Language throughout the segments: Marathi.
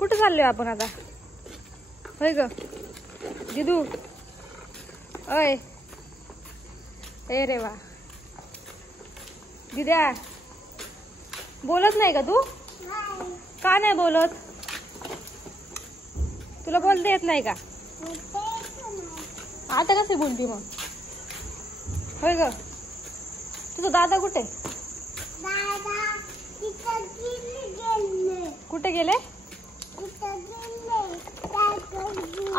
कुठं चाललोय आपण आता? होय ग दिदू? अय ए रे वा दिद्या, बोलत नाही का तू? का नाही बोलत? तुला बोलता येत नाही का? आता कसे बोलती मग? होय ग, तुझा दादा कुठे? कुठे गेले?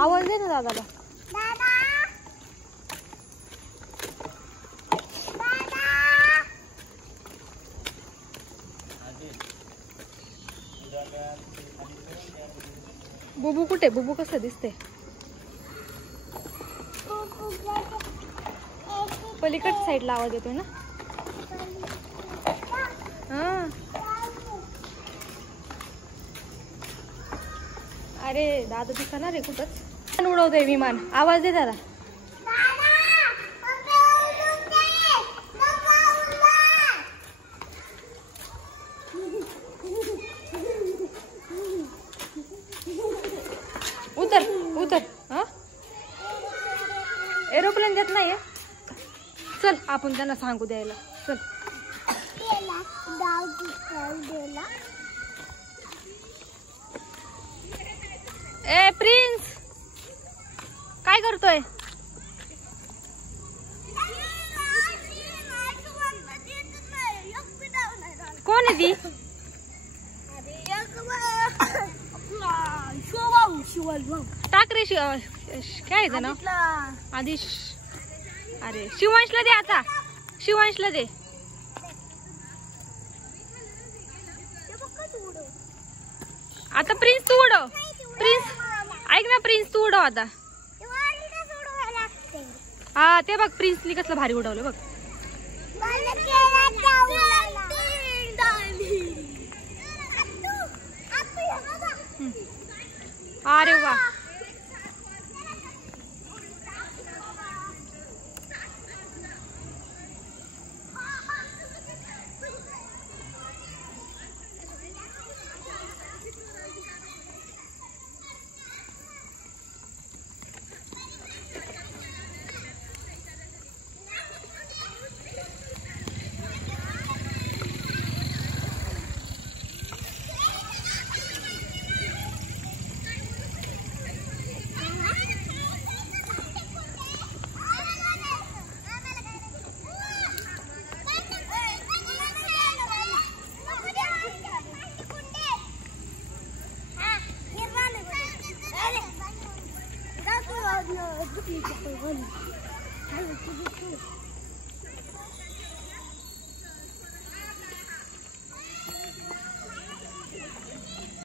आवाज दे ना दादाला. बुबू कुठे? बुबू कसं दिसते? पलीकडच्या साईडला आवाज येतोय ना. हा अरे दादा दिसणार आहे कुठंच. उडवतोय विमान. आवाज दे जरा. उतर उतर. हा एरोप्लेन देत नाहीये. चल आपण त्यांना सांगू द्यायला. चल. ए प्रिन्स काय करतोय? कोण आहे ती? टाक रे काय आहे ना आदिश. अरे शिवांशला दे आता. शिवांशला दे. आता प्रिन्स तू उडव. प्रिन्स ऐक ना, प्रिन्स तू उडव आता. हा ते बघ प्रिन्सनी कसलं भारी उडवलं बघ. अरे वा.